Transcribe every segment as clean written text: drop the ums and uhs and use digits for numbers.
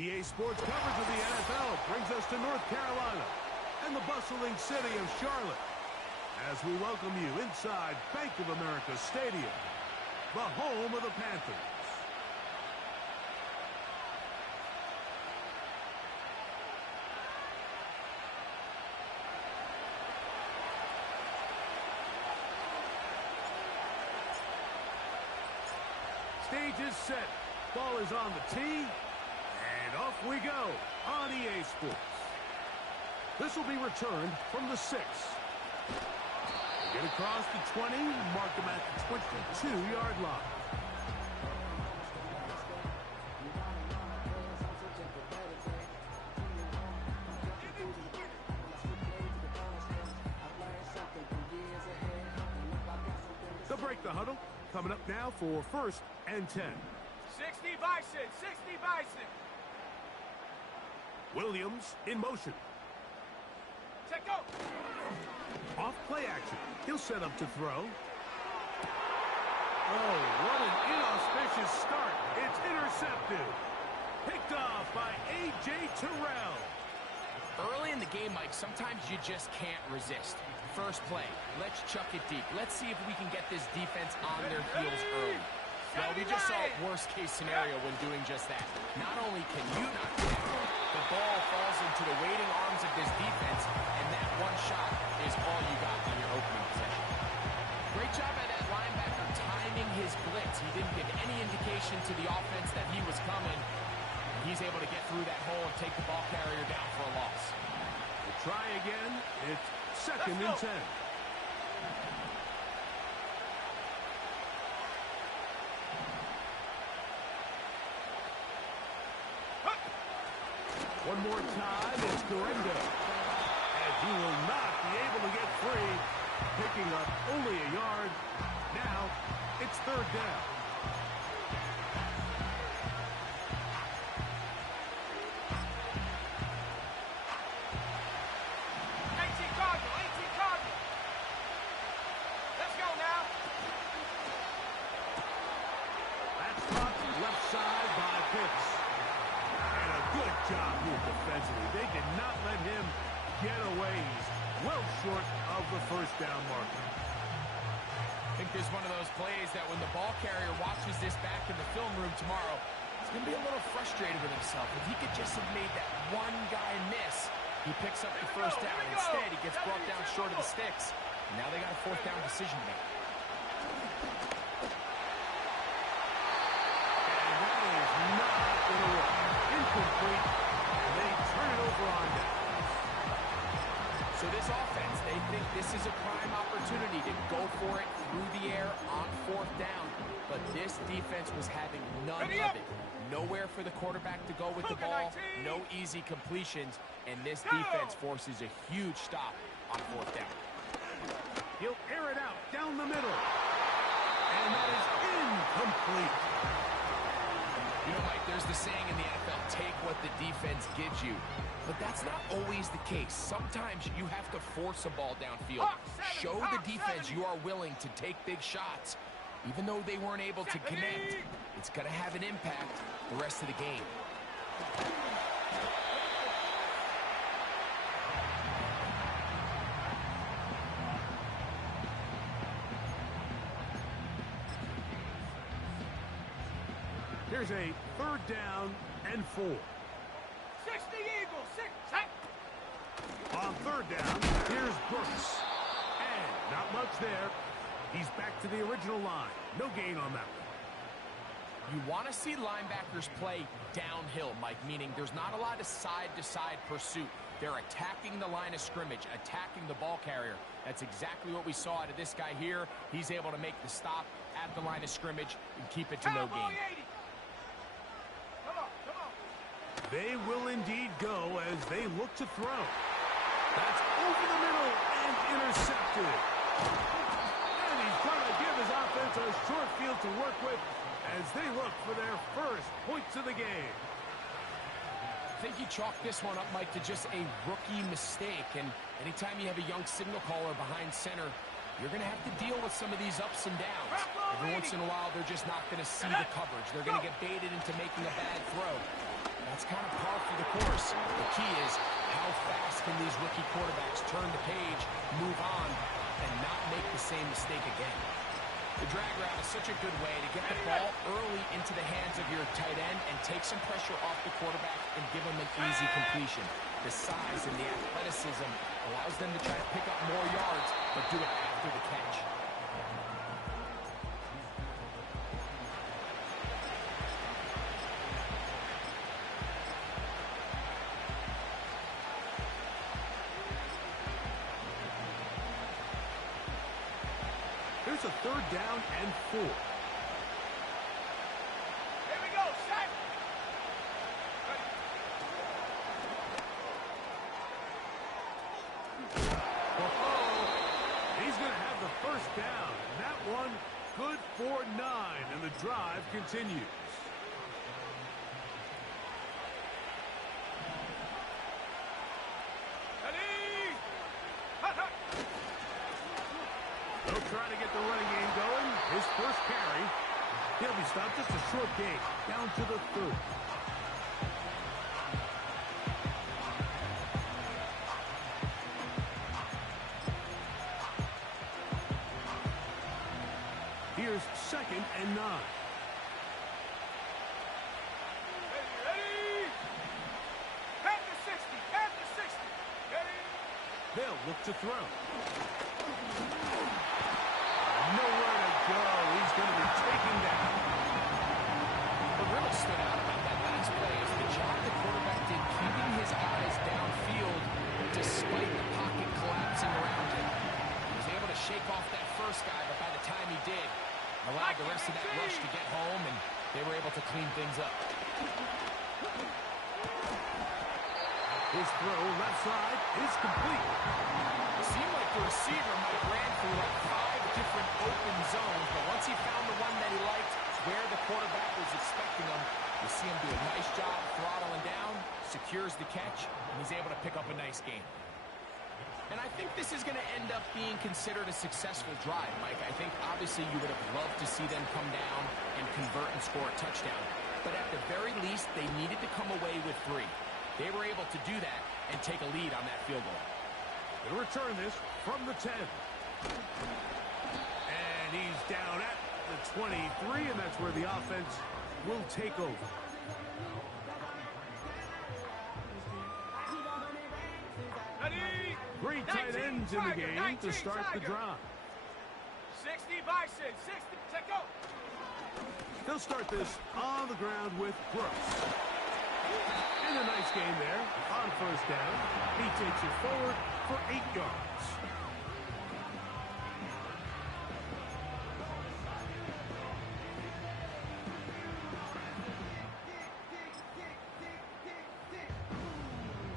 EA Sports coverage of the NFL brings us to North Carolina and the bustling city of Charlotte as we welcome you inside Bank of America Stadium, the home of the Panthers. Stage is set. Ball is on the tee. And off we go on EA Sports. This will be returned from the 6. Get across the 20. Mark them at the 22-yard line. They'll break the huddle. Coming up now for 1st and 10. 60 Bison, 60 Bison. Williams in motion. Check go. Off play action. He'll set up to throw. Oh, what an inauspicious start. It's intercepted. Picked off by A.J. Terrell. Early in the game, Mike, sometimes you just can't resist. First play, let's chuck it deep. Let's see if we can get this defense on their heels early. Well, we just saw worst case scenario when doing just that. Not only can you not connect, the ball falls into the waiting arms of this defense, and that one shot is all you got on your opening possession. Great job by that linebacker timing his blitz. He didn't give any indication to the offense that he was coming. He's able to get through that hole and take the ball carrier down for a loss. We'll try again. It's 2nd and 10. One more time, it's Guerendo. And he will not be able to get free. Picking up only a yard. Now, it's 3rd down. They did not let him get away. He's well short of the 1st down marker. I think there's one of those plays that when the ball carrier watches this back in the film room tomorrow, he's going to be a little frustrated with himself. If he could just have made that one guy miss, he picks up the 1st down. Instead, he gets brought down short of the sticks. And now they got a 4th down decision to make. And that is not going to work. Incomplete. They turn it over on downs. So this offense, they think this is a prime opportunity to go for it through the air on 4th down. But this defense was having none of it. Nowhere for the quarterback to go with the ball. No easy completions. And this defense forces a huge stop on 4th down. He'll air it out down the middle. And that is incomplete. You know, Mike, there's the saying in the NFL, take what the defense gives you. But that's not always the case. Sometimes you have to force a ball downfield. Show the defense you are willing to take big shots. Even though they weren't able to connect, it's going to have an impact the rest of the game. Here's a 3rd down and 4. 60 Eagles, 6. On 3rd down, here's Brooks. And not much there. He's back to the original line. No gain on that one. You want to see linebackers play downhill, Mike, meaning there's not a lot of side-to-side pursuit. They're attacking the line of scrimmage, attacking the ball carrier. That's exactly what we saw out of this guy here. He's able to make the stop at the line of scrimmage and keep it to no gain. They will indeed go as they look to throw. That's over the middle and intercepted. And he's going to give his offense a short field to work with as they look for their 1st points of the game. I think you chalk this one up, Mike, to just a rookie mistake. And anytime you have a young signal caller behind center, you're going to have to deal with some of these ups and downs. Every once in a while, they're just not going to see the coverage. They're going to get baited into making a bad throw. That's kind of par for the course. The key is how fast can these rookie quarterbacks turn the page, move on, and not make the same mistake again. The drag route is such a good way to get the ball early into the hands of your tight end and take some pressure off the quarterback and give them an easy completion. The size and the athleticism allows them to try to pick up more yards, but do it after the catch. Here's a 3rd down and 4. Here we go, set. He's going to have the 1st down. That one good for 9, and the drive continues. Ready? Hut, hut. They'll try to get the running game going. His first carry. He'll be stopped just a short gain. Down to the 30. Here's 2nd and 9. Ready? At the 60, at the 60. Ready? They'll look to throw. Nowhere to go. He's going to be taken down. What really stood out about that last play is the job the quarterback did keeping his eyes downfield despite the pocket collapsing around him. He was able to shake off that first guy, but by the time he did, allowed the rest of that rush to get home, and they were able to clean things up. His throw left side is complete. It seemed like the receiver might have ran through like 5 different open zones, but once he found the one that he liked, where the quarterback was expecting him, you see him do a nice job throttling down, secures the catch, and he's able to pick up a nice game. And I think this is going to end up being considered a successful drive, Mike. I think obviously you would have loved to see them come down and convert and score a touchdown. But at the very least, they needed to come away with 3. They were able to do that and take a lead on that field goal. They'll return this from the 10. And he's down at the 23, and that's where the offense will take over. Ready? 3 tight ends in the game to start the drive. 60 Bison, 60, check go. They'll start this on the ground with Brooks. And a nice game there on 1st down. He takes it forward for 8 yards.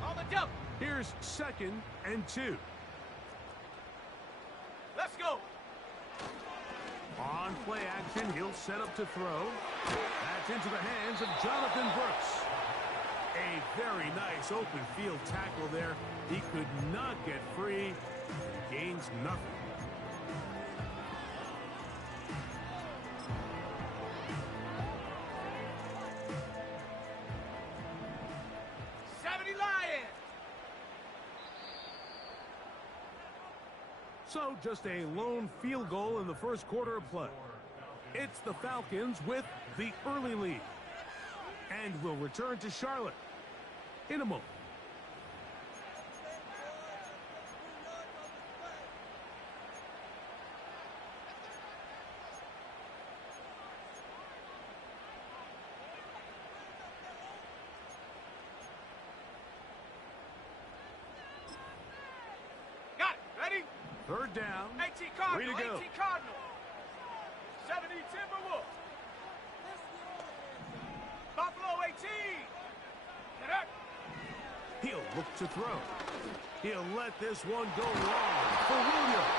On the jump. Here's 2nd and 2. Let's go. On play action, he'll set up to throw. That's into the hands of Jonathan Brooks. A very nice open field tackle there. He could not get free. Gains nothing. So just a lone field goal in the first quarter of play. It's the Falcons with the early lead. And will return to Charlotte in a moment. Got it. Ready? 3rd down. 18 Cardinal. 3 to go. 18 Cardinal. 70 Timberwolves. Buffalo 18. Get up. He'll look to throw. He'll let this one go long for Williams.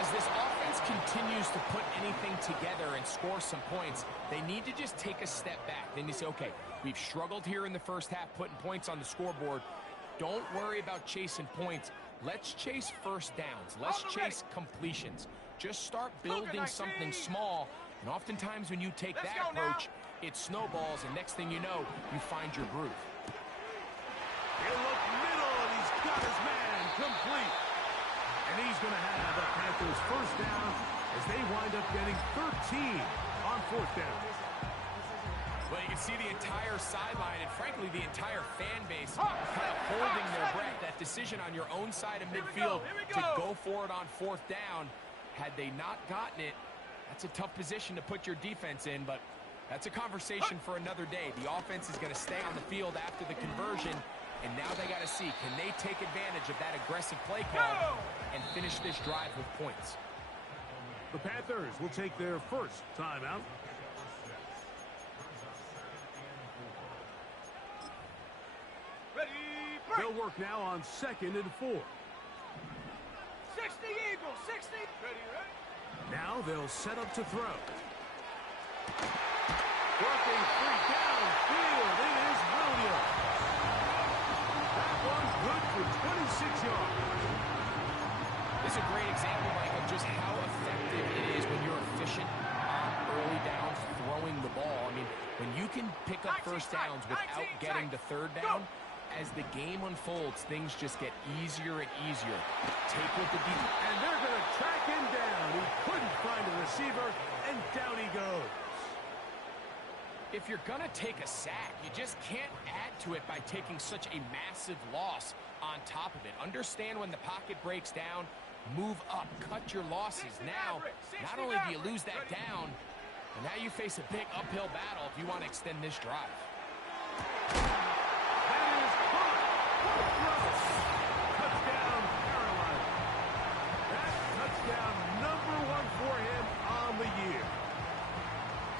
As this offense continues to put anything together and score some points, they need to just take a step back. Then you say, okay, we've struggled here in the first half putting points on the scoreboard. Don't worry about chasing points. Let's chase first downs. Let's chase completions. Just start building something small. And oftentimes when you take that approach, it snowballs, and next thing you know, you find your groove. He'll look middle, and he's got his man complete. And he's going to have the Panthers first down as they wind up getting 13 on fourth down. Well, you can see the entire sideline and, frankly, the entire fan base kind of holding their breath. That decision on your own side of midfield to go for it on fourth down, had they not gotten it, that's a tough position to put your defense in, but that's a conversation for another day. The offense is going to stay on the field after the conversion, and now they got to see, can they take advantage of that aggressive play call and finish this drive with points? The Panthers will take their first timeout. They'll work now on 2nd and 4. 60 Eagles, 60. Ready. Now they'll set up to throw. Working free downfield. It is Williams. That one good for 26 yards. This is a great example, Mike, of just how effective it is when you're efficient on early downs throwing the ball. I mean, when you can pick up first downs without getting the third down, as the game unfolds, things just get easier and easier. Take with the deep. And they're going to track him down. He couldn't find a receiver, and down he goes. If you're going to take a sack, you just can't add to it by taking such a massive loss on top of it. Understand when the pocket breaks down, move up, cut your losses. Now, not only do you lose that down, but now you face a big uphill battle if you want to extend this drive. Touchdown, Carolina. That touchdown #1 for him on the year.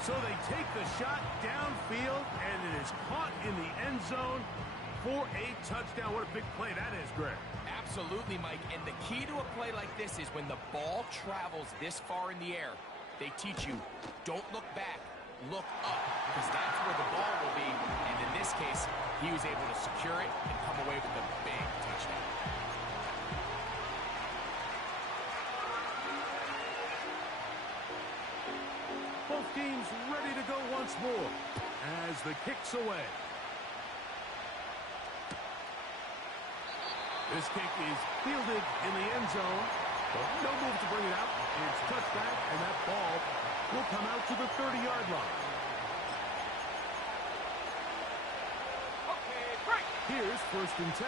So they take the shot downfield, and it is caught in the end zone for a touchdown. What a big play that is, Greg. Absolutely, Mike. And the key to a play like this is when the ball travels this far in the air, they teach you, don't look back, look up, because that's where the ball will be. And in this case, he was able to secure it and come away with a big touchdown. Both teams ready to go once more as the kick's away. This kick is fielded in the end zone, but no move to bring it out. It's touchback, and that ball will come out to the 30-yard line. Okay, break. Here's 1st and 10.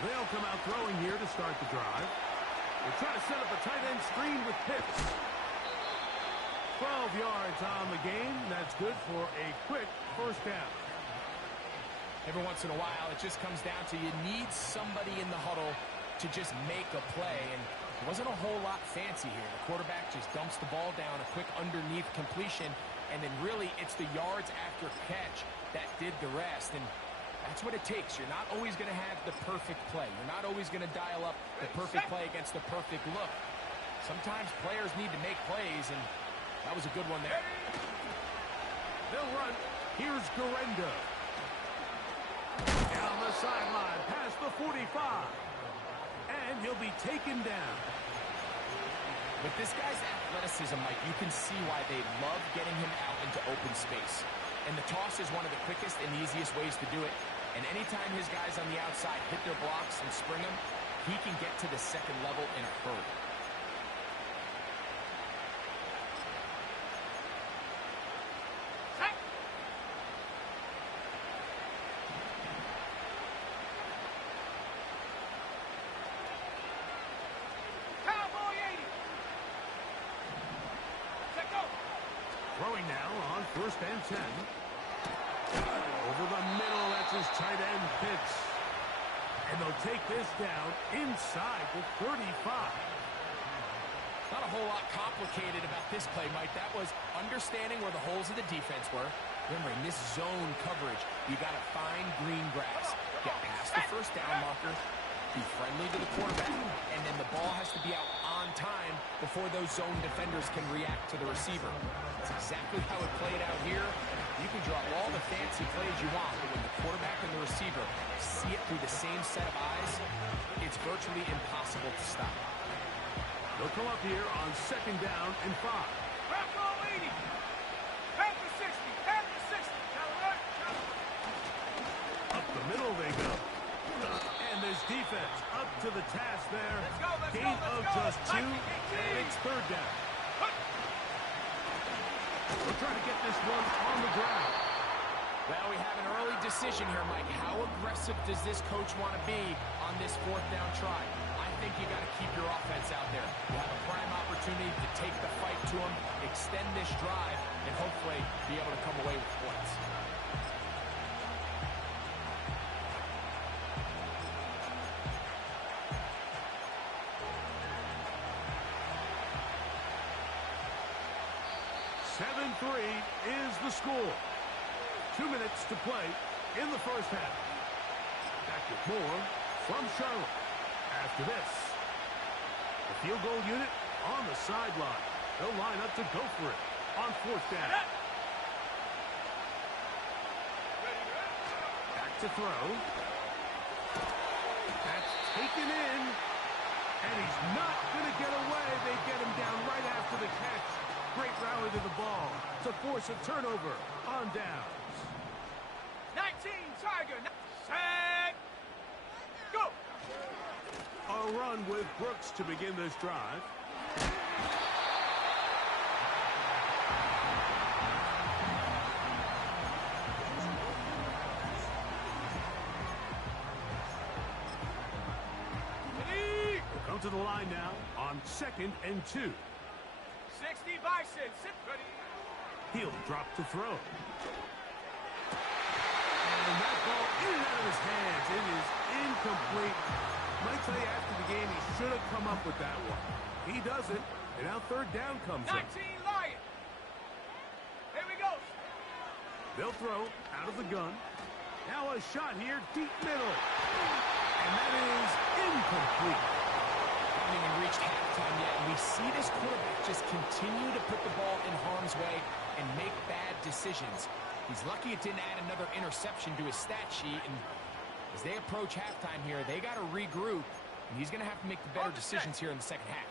They'll come out throwing here to start the drive. They try to set up a tight end screen with Pitts. 12 yards on the game. That's good for a quick first down. Every once in a while, it just comes down to you need somebody in the huddle to just make a play, and it wasn't a whole lot fancy here. The quarterback just dumps the ball down, a quick underneath completion, and then really it's the yards after catch that did the rest, and that's what it takes. You're not always going to have the perfect play. You're not always going to dial up the perfect play against the perfect look. Sometimes players need to make plays, and that was a good one there. They'll run. Here's Garendo. Down the sideline, past the 45. And he'll be taken down. With this guy's athleticism, Mike, you can see why they love getting him out into open space. And the toss is one of the quickest and easiest ways to do it. And anytime his guys on the outside hit their blocks and spring them, he can get to the second level in a hurry. Throwing now on 1st and 10. Over the middle, that's his tight end, Pitts. And they'll take this down inside the 35. Not a whole lot complicated about this play, Mike. That was understanding where the holes of the defense were. Remember, in this zone coverage, you got to find green grass. Get past the first down marker, be friendly to the quarterback, and then the ball has to be out on time before those zone defenders can react to the receiver. That's exactly how it played out here. You can draw all the fancy plays you want, but when the quarterback and the receiver see it through the same set of eyes, it's virtually impossible to stop. They'll come up here on 2nd down and 5. Bronco 80. At the 60. At the 60. Up the middle they go. And this defense up to the task there. Gain of just 2, and it's 3rd down. We're trying to get this one on the ground. Well, we have an early decision here, Mike. How aggressive does this coach want to be on this 4th down try? I think you got to keep your offense out there. You have a prime opportunity to take the fight to them, extend this drive, and hopefully be able to come away with points. Is the score. 2 minutes to play in the first half. Back with more from Charlotte. After this, the field goal unit on the sideline. They'll line up to go for it on 4th down. Back to throw. That's taken in. And he's not going to get away. They get him down right after the catch. Great rally to the ball to force a turnover on downs. 19, Tiger. Set. Go. A run with Brooks to begin this drive. We'll come to the line now on 2nd and 2. 60 Bison. Sit ready. He'll drop to throw. And that ball in and out of his hands. It is incomplete. Might tell you after the game he should have come up with that one. He doesn't. And now 3rd down comes 19 up. Lion. Here we go. They'll throw out of the gun. Now a shot here, deep middle. And that is incomplete. Haven't even reached halftime yet, and we see this quarterback just continue to put the ball in harm's way and make bad decisions. He's lucky it didn't add another interception to his stat sheet, and as they approach halftime here, they got to regroup, and he's going to have to make the better decisions here in the second half.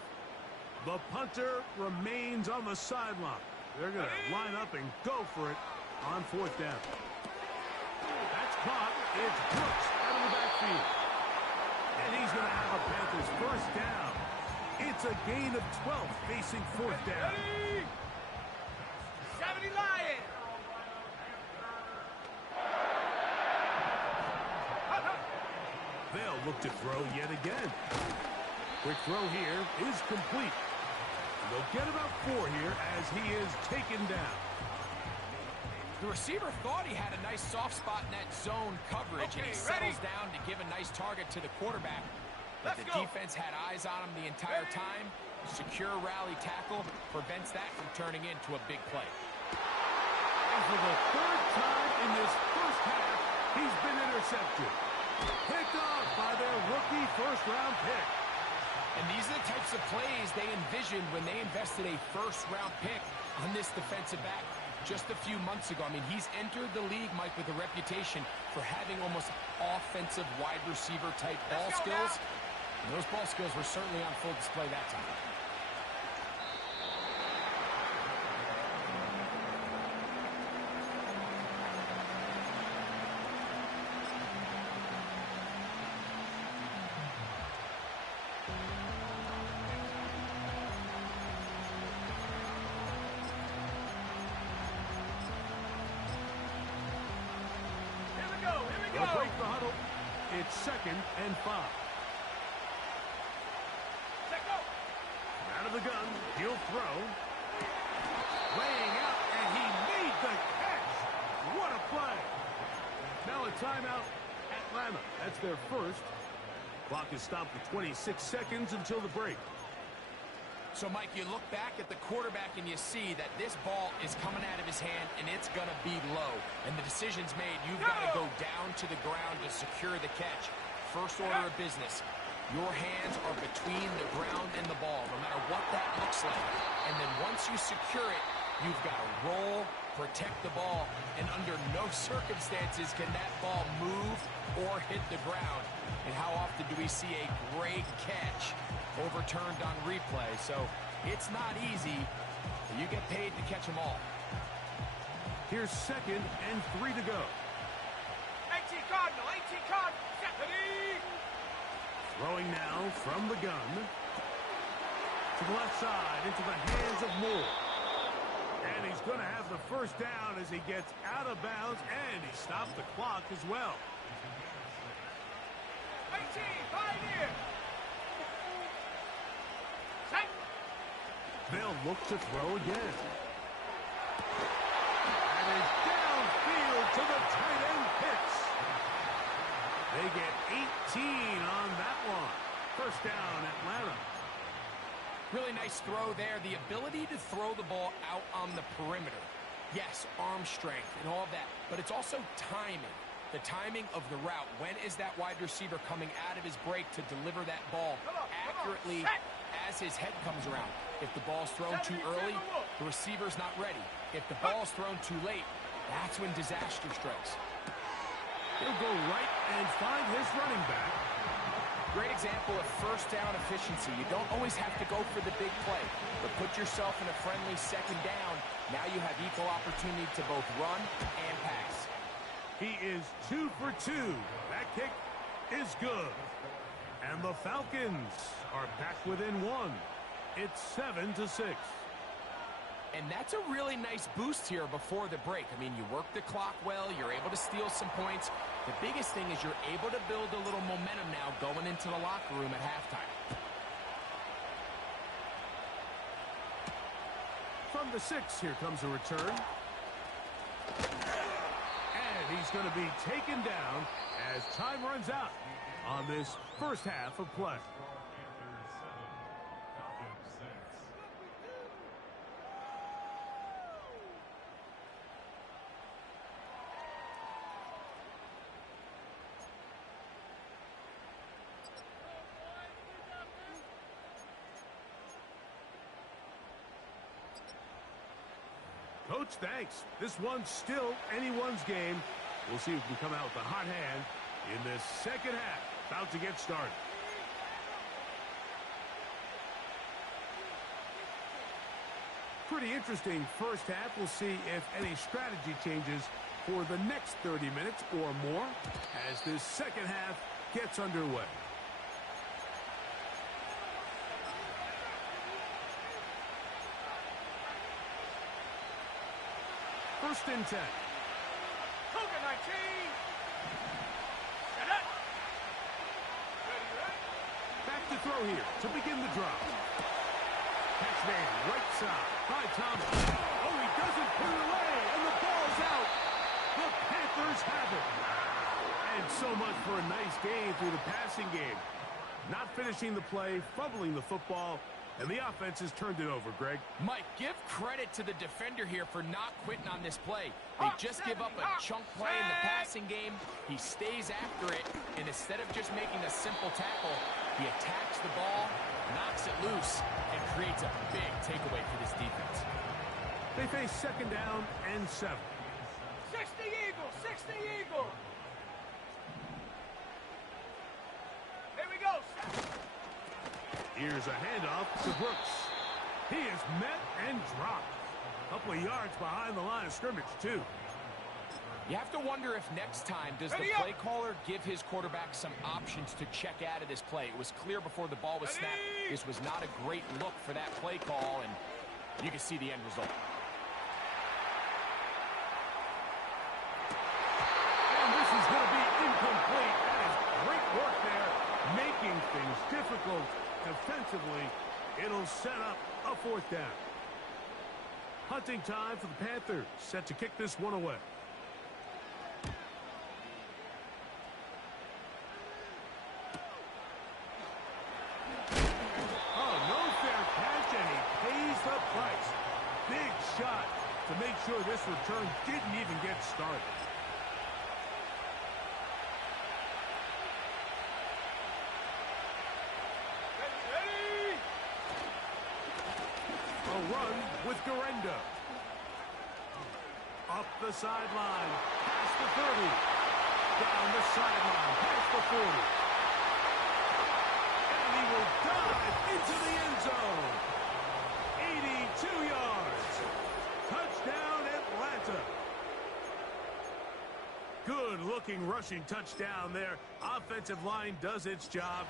The punter remains on the sideline. They're going to line up and go for it on 4th down. That's caught. It's Brooks out of the backfield. And he's going to have a Panthers 1st down. It's a gain of 12 facing 4th down. 70 Lion. They'll look to throw yet again. Quick throw here is complete. And they'll get about 4 here as he is taken down. The receiver thought he had a nice soft spot in that zone coverage, and he settles down to give a nice target to the quarterback. But the defense had eyes on him the entire time. Secure rally tackle prevents that from turning into a big play. And for the 3rd time in this first half, he's been intercepted. Picked off by their rookie 1st-round pick. And these are the types of plays they envisioned when they invested a 1st-round pick on this defensive back just a few months ago. I mean, he's entered the league, Mike, with a reputation for having almost offensive wide receiver type ball skills. And those ball skills were certainly on full display that time. They'll break the huddle. It's 2nd and 5. Out of the gun, he'll throw. Laying out, and he made the catch. What a play. Now a timeout, Atlanta. That's their 1st. Clock is stopped for 26 seconds until the break. So, Mike, you look back at the quarterback and you see that this ball is coming out of his hand and it's going to be low. And the decision's made. You've got to go down to the ground to secure the catch. First order of business. Your hands are between the ground and the ball, no matter what that looks like. And then once you secure it, You've got to roll, protect the ball, and under no circumstances can that ball move or hit the ground. And how often do we see a great catch overturned on replay? So it's not easy. You get paid to catch them all. Here's 2nd and 3 to go. 18 Cardinal, 18 Cardinal. Stephanie! Throwing now from the gun. To the left side, into the hands of Moore. And he's going to have the first down as he gets out of bounds, and he stopped the clock as well. 18, Pioneer. Set. They'll look to throw again. And it's downfield to the tight end Pitts. They get 18 on that one. First down, Atlanta. Really nice throw there. The ability to throw the ball out on the perimeter. Yes, arm strength and all of that, but it's also timing. The timing of the route. When is that wide receiver coming out of his break to deliver that ball accurately as his head comes around? If the ball's thrown too early, the receiver's not ready. If the ball's thrown too late, that's when disaster strikes. He'll go right and find his running back. Great example of first down efficiency. You don't always have to go for the big play, but put yourself in a friendly second down. Now you have equal opportunity to both run and pass. He is 2 for 2. That kick is good. And the Falcons are back within 1. It's 7-6. And that's a really nice boost here before the break. I mean, you work the clock well, you're able to steal some points. The biggest thing is you're able to build a little momentum now going into the locker room at halftime. From the 6, here comes a return. And he's going to be taken down as time runs out on this first half of play. Coach, thanks. This one's still anyone's game. We'll see if we come out with a hot hand in this second half. About to get started. Pretty interesting first half. We'll see if any strategy changes for the next 30 minutes or more as this second half gets underway. First and 10. Cougar 19. Set up. Ready, ready. Back to throw here to begin the drive. Catch man right side by Thomas. Oh, he doesn't put it away, and the ball's out. The Panthers have it. And so much for a nice game through the passing game. Not finishing the play, fumbling the football, and the offense has turned it over, Greg. Mike, give credit to the defender here for not quitting on this play. They just give up a chunk play in the passing game. He stays after it, and instead of just making a simple tackle, he attacks the ball, knocks it loose, and creates a big takeaway for this defense. They face second down and 7. 60 Eagles, 60 Eagles. Here we go. Here's a handoff to Brooks. He is met and dropped. A couple of yards behind the line of scrimmage, too. You have to wonder if next time does the play caller give his quarterback some options to check out of this play. It was clear before the ball was snapped. This was not a great look for that play call, and you can see the end result. And this is going to be incomplete. That is great work there, making things difficult defensively. It'll set up a fourth down. Hunting time for the Panthers, set to kick this one away. Oh, no fair catch, and he pays the price. Big shot to make sure this return didn't even get started. A run with Garendo. Up the sideline, past the 30. Down the sideline, past the 40. And he will dive into the end zone. 82 yards. Touchdown, Atlanta. Good-looking rushing touchdown there. Offensive line does its job.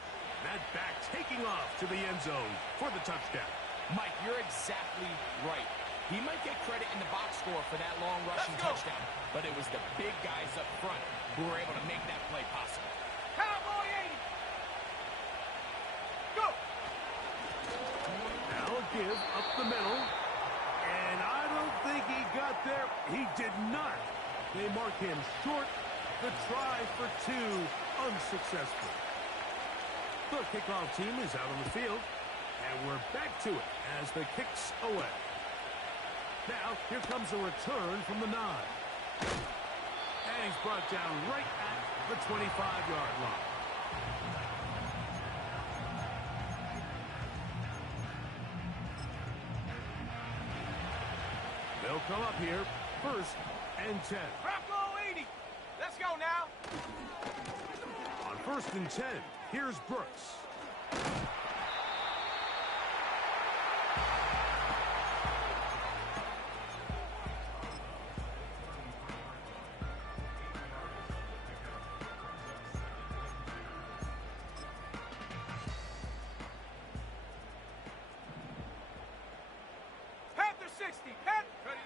That back taking off to the end zone for the touchdown. Mike, you're exactly right. He might get credit in the box score for that long rushing touchdown, but it was the big guys up front who were able to make that play possible. Cowboy 80. Go. Now a give up the middle. And I don't think he got there. He did not. They mark him short. The try for two, unsuccessful. The kickoff team is out on the field. And we're back to it as the kick's away. Now, here comes a return from the 9. And he's brought down right at the 25-yard line. They'll come up here, 1st and 10. Bronco 80. Let's go now. On 1st and 10, here's Brooks. Panther 60. Panther.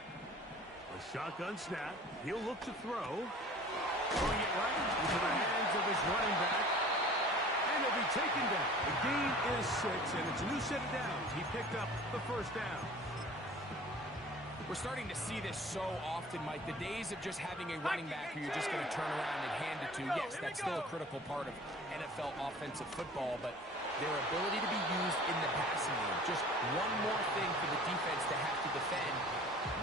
A shotgun snap. He'll look to throw. Throwing it right into the hands of his running back. And he'll be taken down. The gain is 6, and it's a new set of downs. He picked up the 1st down. We're starting to see this so often, Mike. The days of just having a running back who you're just going to turn around and hand it to, yes, that's still a critical part of NFL offensive football, but their ability to be used in the passing game, just one more thing for the defense to have to defend,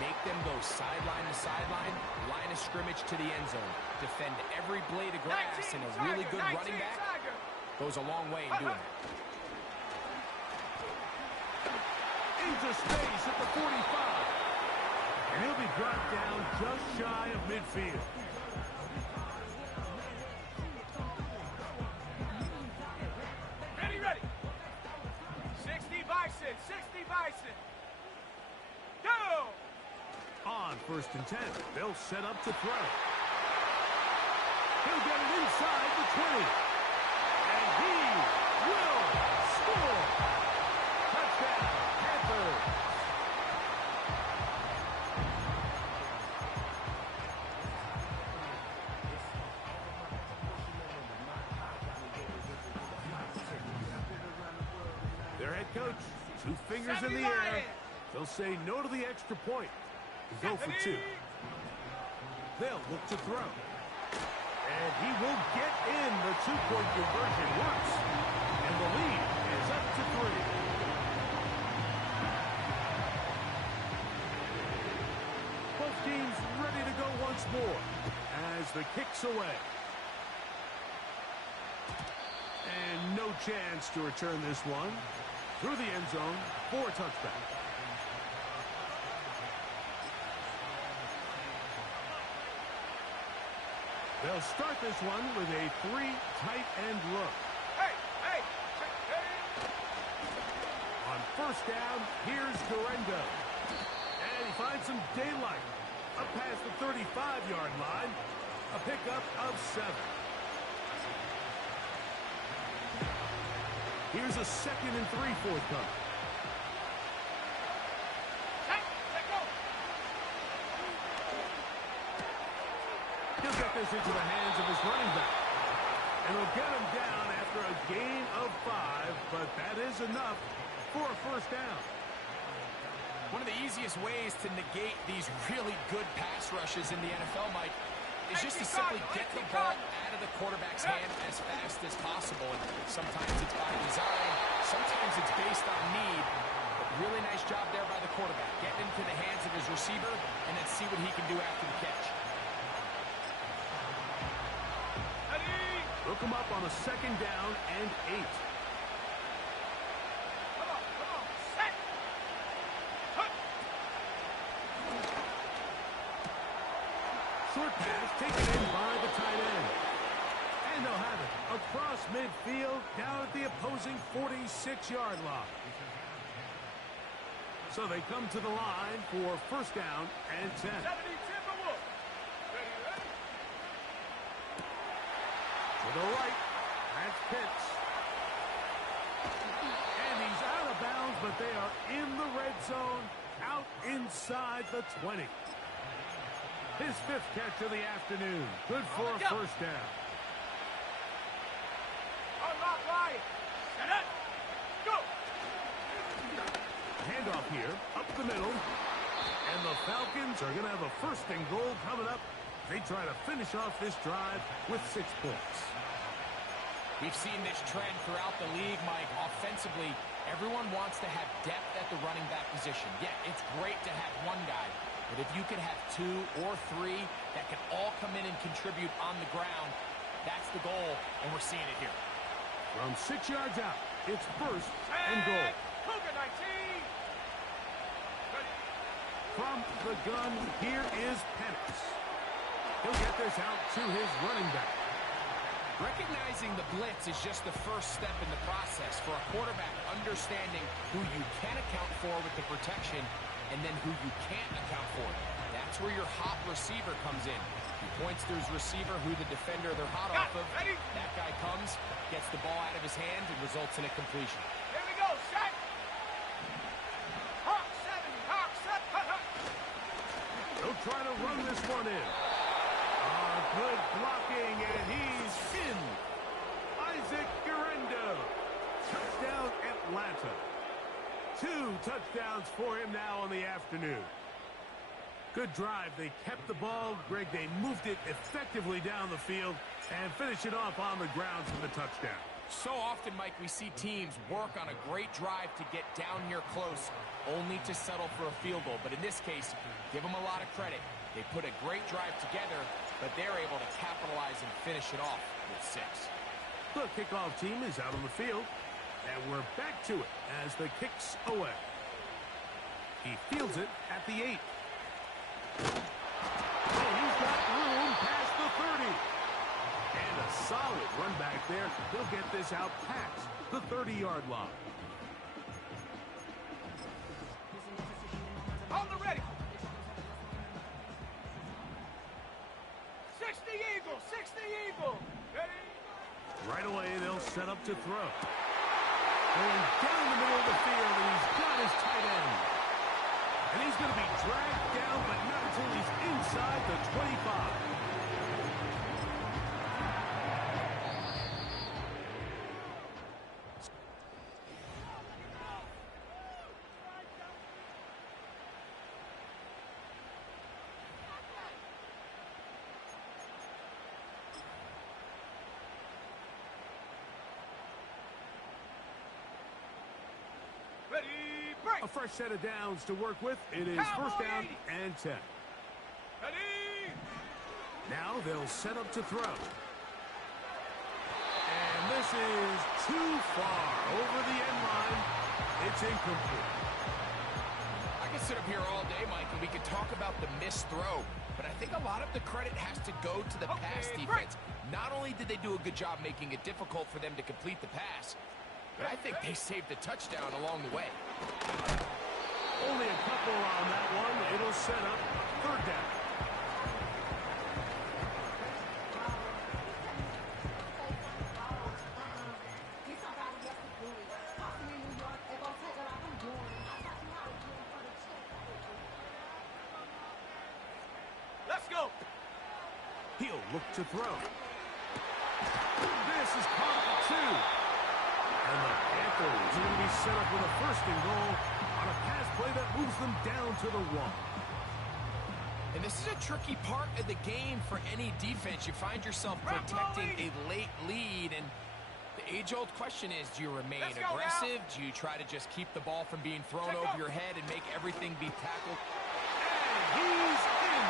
make them go sideline to sideline, line of scrimmage to the end zone, defend every blade of grass, and a really good running back goes a long way in doing that. Into space at the 45. And he'll be brought down just shy of midfield. Ready. 60 Bison. 60 Bison. Go. On 1st and 10, they'll set up to throw. He'll get it inside the 20. And he will score. Touchdown, Panthers. Their head coach, 2 fingers in the air. They'll say no to the extra point. Go for 2. They'll look to throw. And he will get in. The 2-point conversion works. And the lead is up to 3. Both teams ready to go once more as the kick's away. And no chance to return this one. Through the end zone for a touchback. They'll start this one with a 3 tight end look. Hey. On 1st down, here's Guerrero. And he finds some daylight. Up past the 35-yard line. A pickup of 7. Here's a 2nd and 3 forthcoming. He'll get this into the hands of his running back. And he'll get him down after a gain of 5, but that is enough for a 1st down. One of the easiest ways to negate these really good pass rushes in the NFL, Mike, is just to simply get the ball out of the quarterback's hand as fast as possible. And sometimes it's by design, sometimes it's based on need. But really nice job there by the quarterback. Getting into the hands of his receiver and then see what he can do after the catch. Look him up on a 2nd down and 8. Come on. Set. Hut. Short pass taken in by the tight end. And they'll have it across midfield down at the opposing 46-yard line. So they come to the line for first down and 10. 70 Timberwolves. Ready, ready. To the right, that's Pitts. And he's out of bounds, but they are in the red zone, out inside the 20. His fifth catch of the afternoon. Good for a first down. Unlock right. Set up. Go. Handoff here, up the middle. And the Falcons are going to have a first and goal coming up. They try to finish off this drive with 6 points. We've seen this trend throughout the league, Mike. Offensively, everyone wants to have depth at the running back position. Yeah, it's great to have one guy, but if you could have 2 or 3 that can all come in and contribute on the ground, that's the goal, and we're seeing it here. From 6 yards out, it's first and goal. Cougar 19. Ready. From the gun, here is Penix. He'll get this out to his running back. Recognizing the blitz is just the first step in the process for a quarterback understanding who you can account for with the protection and then who you can't account for. That's where your hot receiver comes in. He points to his receiver who the defender they're hot off of. Ready. That guy comes, gets the ball out of his hand, and results in a completion. Here we go. Set. Hawk 70. Hawk set. They'll try to run this one in. Good blocking, and he's in. Isaac Guerrero. Touchdown, Atlanta. 2 touchdowns for him now on the afternoon. Good drive. They kept the ball. Greg, they moved it effectively down the field and finished it off on the ground for the touchdown. So often, Mike, we see teams work on a great drive to get down here close, only to settle for a field goal. But in this case, give them a lot of credit. They put a great drive together, but they're able to capitalize and finish it off with 6. The kickoff team is out on the field, and we're back to it as the kick's away. He fields it at the 8. And he's got room past the 30. And a solid run back there. He'll get this out past the 30-yard line. On the ready. 60 Eagle. 60 Eagle. Ready. Right away, they'll set up to throw. Going down the middle of the field, and he's got his tight end. And he's going to be dragged down, but not until he's inside the 25. Ready. Break. A fresh set of downs to work with. It is first down and 10. Ready. Now they'll set up to throw. And this is too far over the end line. It's incomplete. I could sit up here all day, Mike, and we could talk about the missed throw, but I think a lot of the credit has to go to the pass defense. Not only did they do a good job making it difficult for them to complete the pass, but I think they saved a touchdown along the way. Only a couple on that one. It'll set up third down. Let's go. He'll look to throw. This is caught at 2. And the Panthers are going to be set up with a first and goal on a pass play that moves them down to the 1. And this is a tricky part of the game for any defense. You find yourself protecting a late lead, and the age-old question is, do you remain aggressive? Do you try to just keep the ball from being thrown over your head and make everything be tackled? And he's in.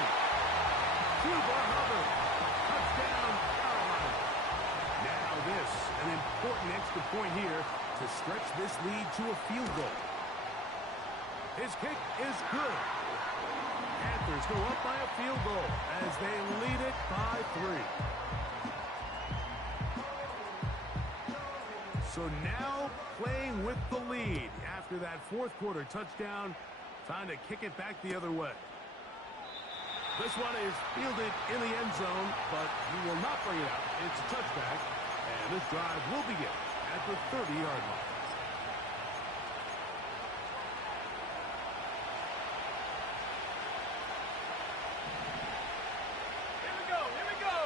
Cuba Hubbard. Touchdown, Carolina. Now this, an important extra point here to stretch this lead to a field goal. His kick is good. Panthers Panthers go up by a field goal as they lead it by 3. So now playing with the lead after that fourth quarter touchdown. Time to kick it back the other way. This one is fielded in the end zone, but he will not bring it out. It's a touchback, and this drive will begin at the 30-yard line. Here we go.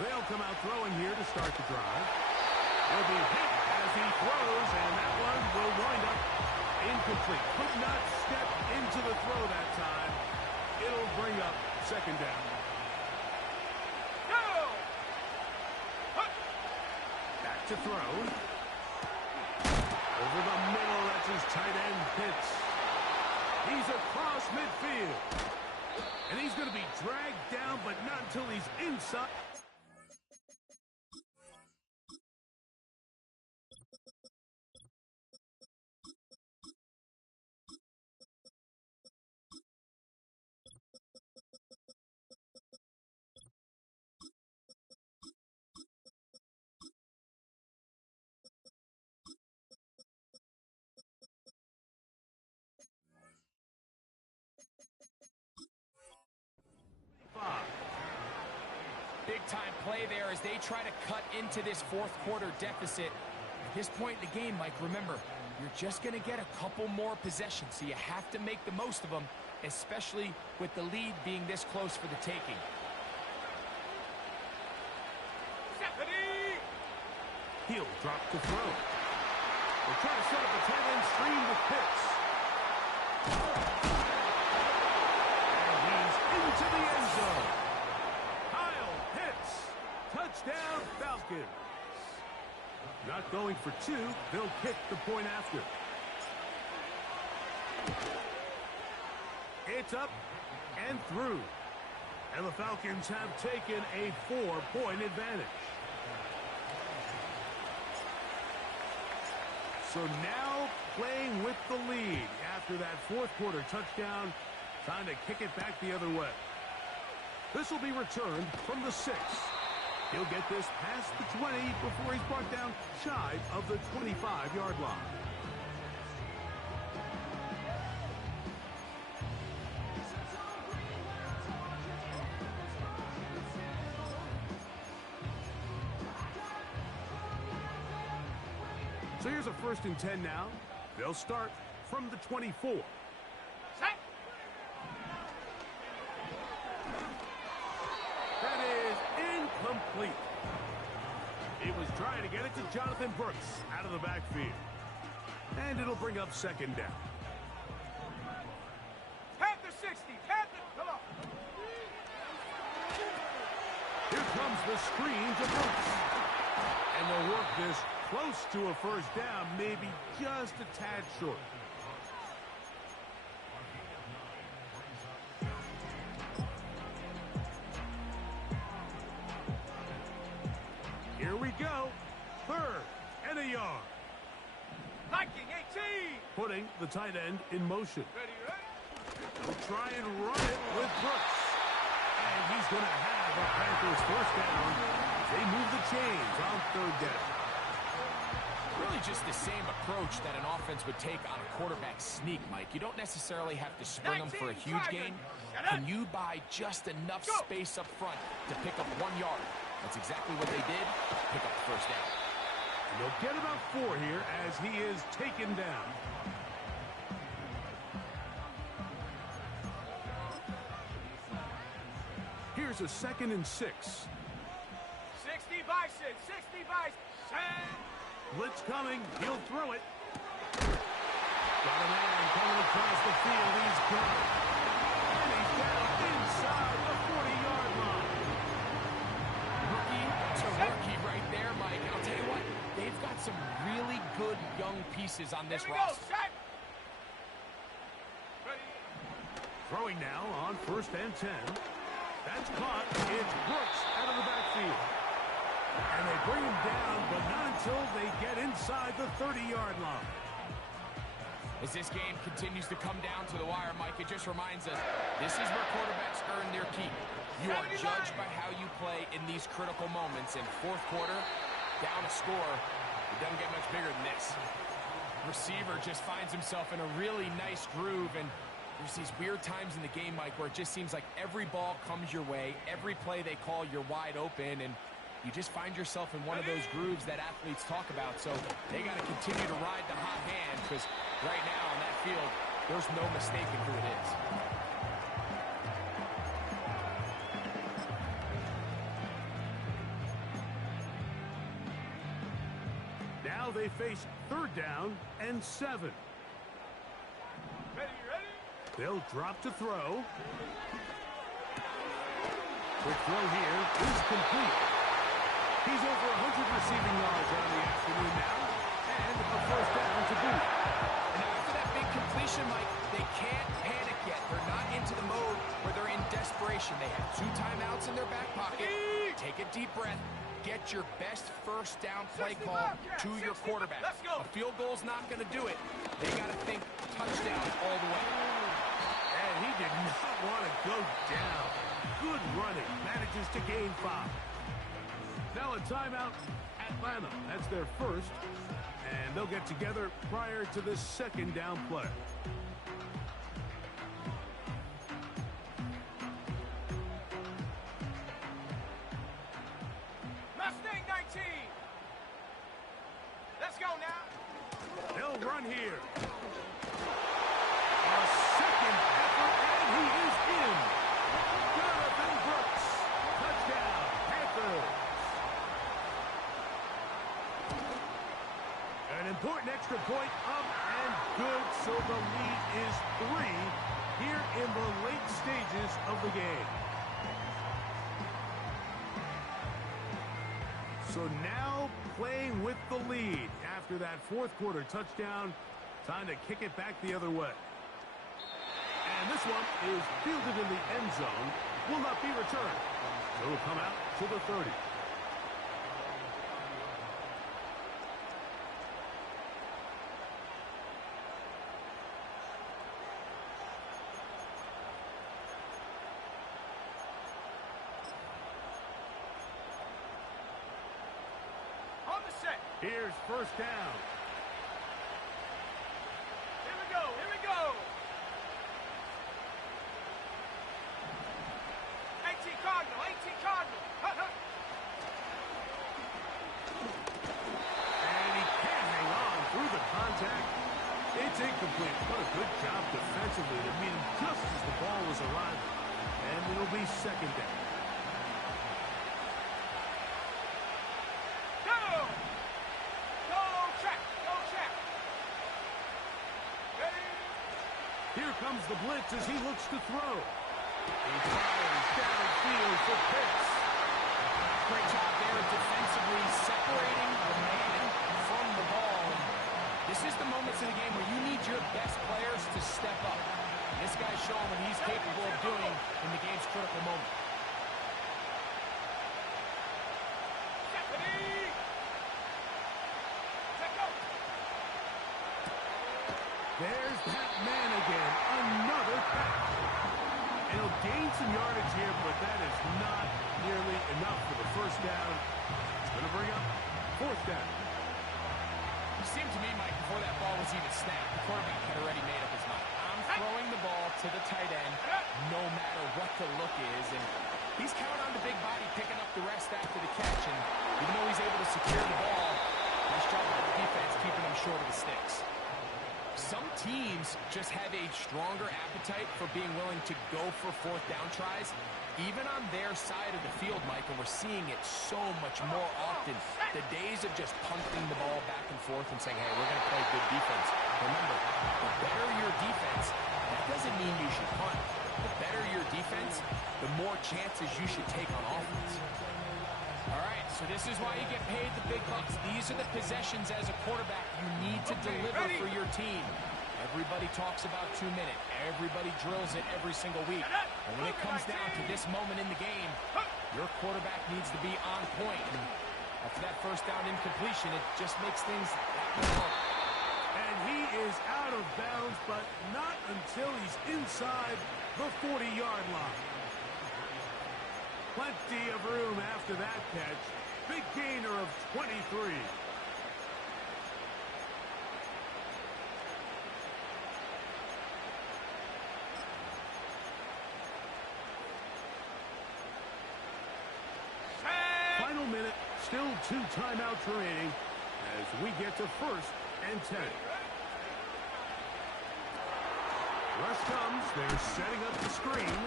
They'll come out throwing here to start the drive. He'll be hit as he throws, and that one will wind up incomplete. Could not step into the throw that time. It'll bring up second down. Go! Back to throw. Over the middle, that's his tight end, Pitts. He's across midfield. And he's going to be dragged down, but not until he's inside. Big-time play there as they try to cut into this fourth quarter deficit. At this point in the game, Mike, remember, you're just going to get a couple more possessions, so you have to make the most of them, especially with the lead being this close for the taking. He'll drop to throw. They're trying to set up a tight end screen with Pitts. And he's into the end zone. Kyle Pitts. Touchdown, Falcons. Not going for 2. They'll kick the point after. It's up and through. And the Falcons have taken a 4-point advantage. So now playing with the lead after that fourth quarter touchdown. Time to kick it back the other way. This will be returned from the 6. He'll get this past the 20 before he's brought down shy of the 25-yard line. So here's a 1st and 10 now. They'll start from the 24. Set. That is incomplete. He was trying to get it to Jonathan Brooks out of the backfield. And it'll bring up second down. Panther 60. Panther. Come on. Here comes the screen to Brooks. And they'll work this close to a first down, maybe just a tad short. Here we go. 3rd and a yard. Viking 18. Putting the tight end in motion. Ready, ready. We'll try and run it with Brooks. And he's going to have a Panthers first down. They move the chains on 3rd down. Really just the same approach that an offense would take on a quarterback sneak, Mike. You don't necessarily have to spring them for a huge gain. Can you buy just enough space up front to pick up 1 yard? That's exactly what they did. Pick up the first down. And they'll get about 4 here as he is taken down. Here's a 2nd and 6. 60 Bison. 60 Bison. Blitz coming. He'll throw it. Got a man coming across the field. He's got it. And he's down inside the 40-yard line. Rookie to rookie right there, Mike. And I'll tell you what, they've got some really good young pieces on this roster. Throwing now on 1st and 10. That's caught. It's Brooks out of the backfield. And they bring him down, but not until they get inside the 30-yard line. As this game continues to come down to the wire, Mike, it just reminds us, this is where quarterbacks earn their keep. You are judged by how you play in these critical moments. In fourth quarter, down a score, it doesn't get much bigger than this. Receiver just finds himself in a really nice groove, and there's these weird times in the game, Mike, where it just seems like every ball comes your way, every play they call, you're wide open, and you just find yourself in one of those grooves that athletes talk about. So they got to continue to ride the hot hand, because right now on that field, there's no mistaking who it is. Now they face 3rd down and 7. Ready? They'll drop to throw. Quick throw here is complete. He's over 100 receiving yards on the afternoon now, and a 1st down to boot. And now after that big completion, Mike, they can't panic yet. They're not into the mode where they're in desperation. They have 2 timeouts in their back pocket. Take a deep breath. Get your best 1st down play call to your quarterback. A field goal's not going to do it. They got to think touchdown all the way. And he did not want to go down. Good running. Manages to gain 5. Now a timeout, Atlanta. That's their first. And they'll get together prior to the 2nd down play. Mustang 19. Let's go now. They'll run here. A 2nd effort, and he is in. Jonathan Brooks. Touchdown, Panthers. An important extra point up and good, so the lead is 3 here in the late stages of the game. So now playing with the lead after that 4th quarter touchdown. Time to kick it back the other way. And this one is fielded in the end zone. Will not be returned. So it will come out to the 30. On the set. Here's 1st down. Here we go. 18 Cardinal. And he can't hang on through the contact. It's incomplete. What a good job defensively to meet him just as the ball was arriving. And it'll be 2nd down. Go check. Ready? Here comes the blitz as he looks to throw. He fires downfield for Pitts. Great job there defensively, separating the man from the ball. And this is the moments of the game where you need your best players to step up. And this guy's showing what he's capable of doing in the game's critical moment. Stephanie. Check out. There's that man again. Another pass. And he'll gain some yardage here, but that is not nearly enough for the 1st down. It's going to bring up 4th down. It seemed to me, Mike, before that ball was even snapped, the quarterback had already made up his mind. I'm throwing the ball to the tight end no matter what the look is. And he's counting on the big body picking up the rest after the catch. And even though he's able to secure the ball, nice job by the defense keeping him short of the sticks. Some teams just have a stronger appetite for being willing to go for 4th down tries, even on their side of the field, Mike, and we're seeing it so much more often. The days of just punting the ball back and forth and saying, hey, we're going to play good defense. Remember, the better your defense, that doesn't mean you should punt. The better your defense, the more chances you should take on offense. All right, so this is why you get paid the big bucks. These are the possessions as a quarterback you need to deliver for your team. Everybody talks about 2 minutes. Everybody drills it every single week. And when it comes down to this moment in the game, your quarterback needs to be on point. And after that 1st down incompletion, it just makes things happen. And he is out of bounds, but not until he's inside the 40-yard line. Plenty of room after that catch. Big gainer of 23. Final minute, still 2 timeouts remaining as we get to 1st and 10. Rush comes, they're setting up the screen,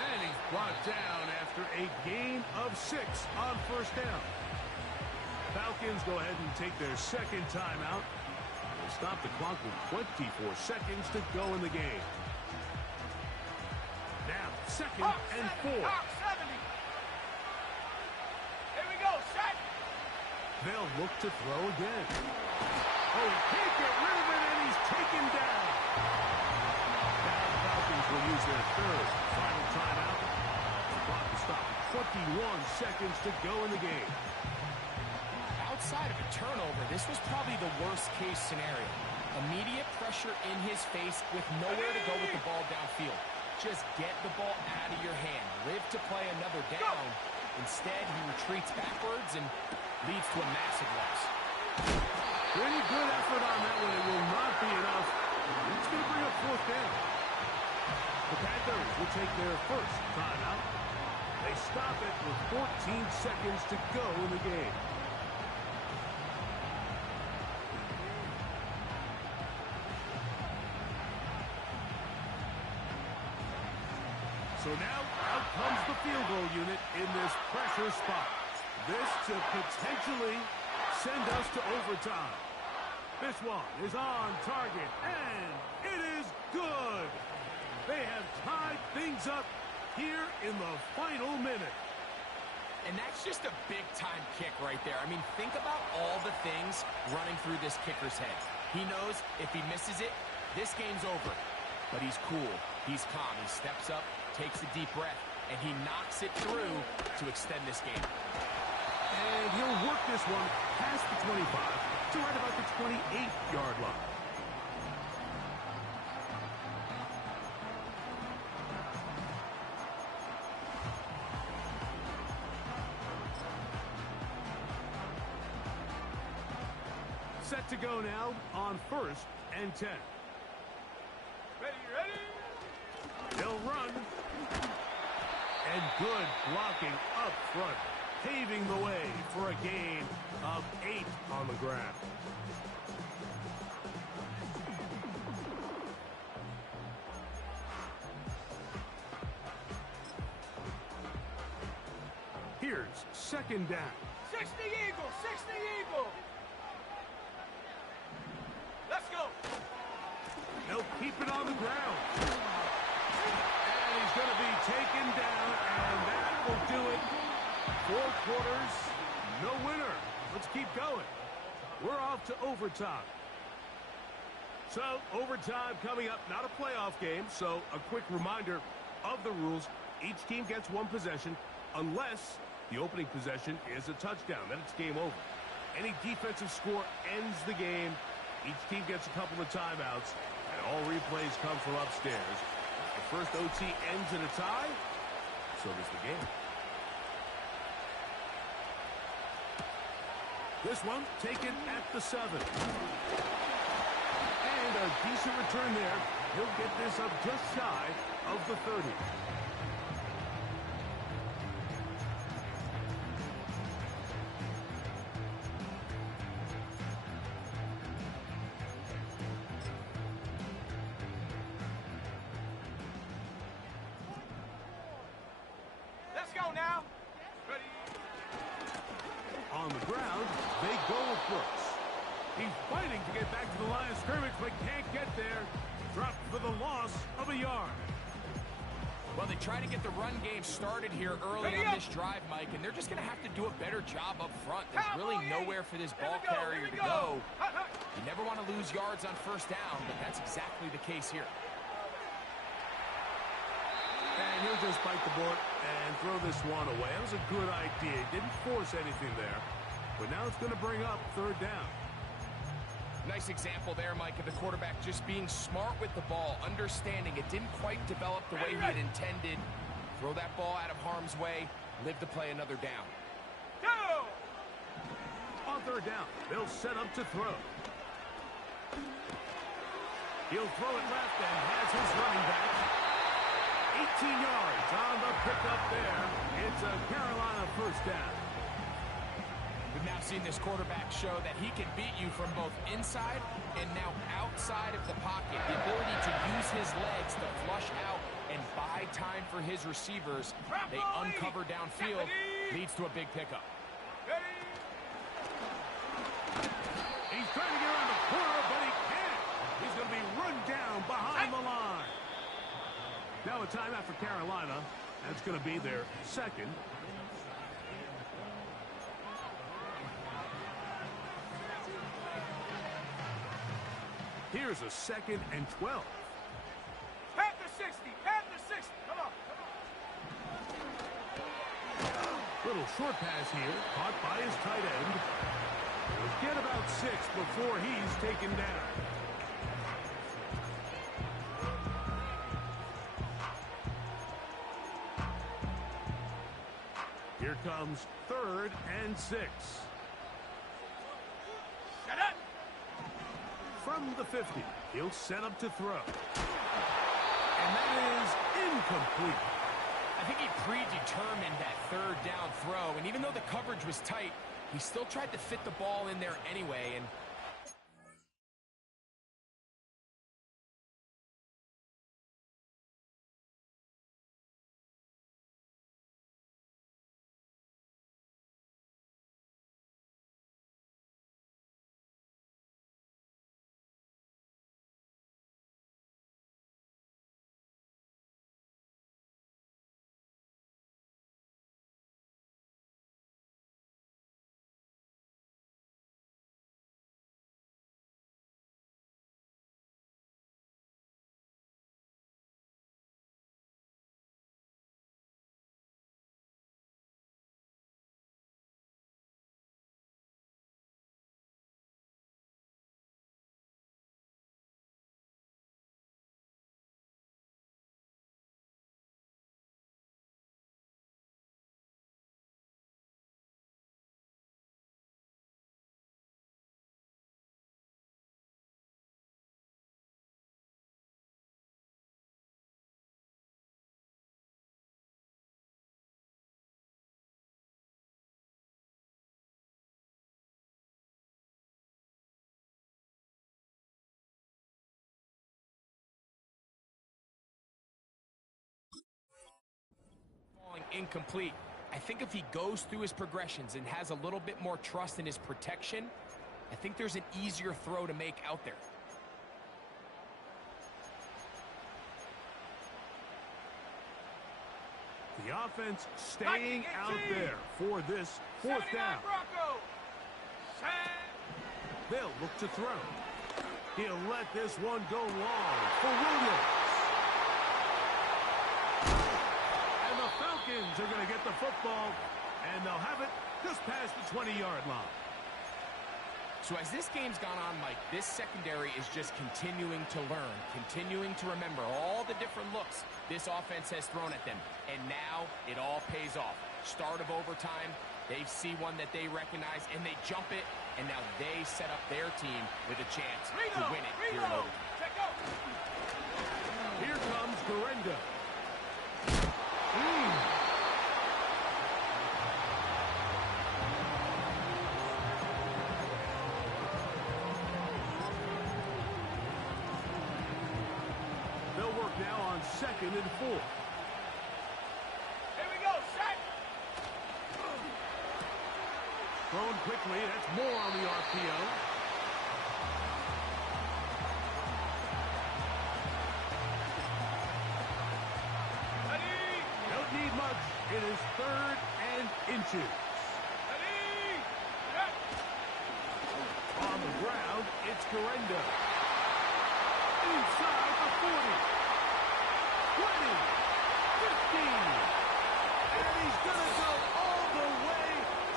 and he's brought down after a gain of 6 on 1st down. Falcons go ahead and take their 2nd timeout. They'll stop the clock with 24 seconds to go in the game. Now, 2nd and 4. They'll look to throw again. Oh, he can't get rid of it, and he's taken down. Now the Falcons will use their 3rd final timeout. The clock is stopped. 21 seconds to go in the game. Outside of a turnover, this was probably the worst-case scenario. Immediate pressure in his face with nowhere to go with the ball downfield. Just get the ball out of your hand. Live to play another down. Instead, he retreats backwards and leads to a massive loss. Pretty good effort on that one. It will not be enough. It's going to bring up 4th down. The Panthers will take their 1st timeout. They stop it with 14 seconds to go in the game. So now, out comes the field goal unit in this pressure spot. This to potentially send us to overtime. This one is on target, and it is good. They have tied things up here in the final minute. And that's just a big-time kick right there. I mean, think about all the things running through this kicker's head. He knows if he misses it, this game's over. But he's cool. He's calm. He steps up, takes a deep breath, and he knocks it through to extend this game. And he'll work this one past the 25 to right about the 28-yard line. Set to go now on 1st and 10. Ready? They'll run. And good blocking up front, paving the way for a gain of 8 on the ground. Here's 2nd down. 60 Eagles, 60 Eagles. Let's go. They'll keep it on the ground. And he's going to be taken down, and that will do it. 4 quarters, no winner. Let's keep going. We're off to overtime. So, overtime coming up, not a playoff game, so a quick reminder of the rules. Each team gets 1 possession unless the opening possession is a touchdown. Then it's game over. Any defensive score ends the game. Each team gets a couple of timeouts, and all replays come from upstairs. The first OT ends in a tie, so does the game. This one taken at the 7. And a decent return there. He'll get this up just shy of the 30. Let's go now. Ready? On the ground, they go with Brooks. He's fighting to get back to the line of scrimmage, but can't get there. Dropped for the loss of a yard. Well, they try to get the run game started here early on this drive, Mike, and they're just going to have to do a better job up front. There's really nowhere for this ball carrier to go. You never want to lose yards on 1st down, but that's exactly the case here. And he'll just bite the bullet and throw this one away. That was a good idea. Didn't force anything there. But now it's going to bring up 3rd down. Nice example there, Mike, of the quarterback just being smart with the ball, understanding it didn't quite develop the way he had intended. Throw that ball out of harm's way, live to play another down. Go! On third down, they'll set up to throw. He'll throw it left and has his running back. 18 yards on the pickup there. It's a Carolina first down. We've now seen this quarterback show that he can beat you from both inside and now outside of the pocket. The ability to use his legs to flush out and buy time for his receivers. They uncover downfield, leads to a big pickup. He's trying to get around the corner, but he can't. He's going to be run down behind the line. Now a timeout for Carolina. That's going to be their second. Here's a 2nd and 12. At the 60, at the 60. Come on, come on. Little short pass here, caught by his tight end. He'll get about 6 before he's taken down. Here comes 3rd and 6. Shut up. From the 50, he'll set up to throw. And that is incomplete. I think he predetermined that third down throw, and even though the coverage was tight, he still tried to fit the ball in there anyway, and incomplete. I think if he goes through his progressions and has a little bit more trust in his protection, I think there's an easier throw to make out there. The offense staying out there for this 4th down. They'll look to throw. He'll let this one go long for Williams. And the Falcons are going to get the football, and they'll have it just past the 20-yard line. So as this game's gone on, Mike, this secondary is just continuing to learn, continuing to remember all the different looks this offense has thrown at them. And now it all pays off. Start of overtime, they see one that they recognize, and they jump it, and now they set up their team with a chance to win it here in overtime. Here comes Guerendo. They'll work now on 2nd and 4. Here we go, set. Thrown quickly, that's more on the RPO. Don't need much. It is 3rd and inches. On the ground, it's Guerendo. Inside the 40. 20. 15. And he's going to go all the way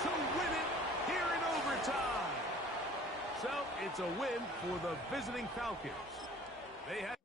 to win it here in overtime. So it's a win visiting Falcons. They have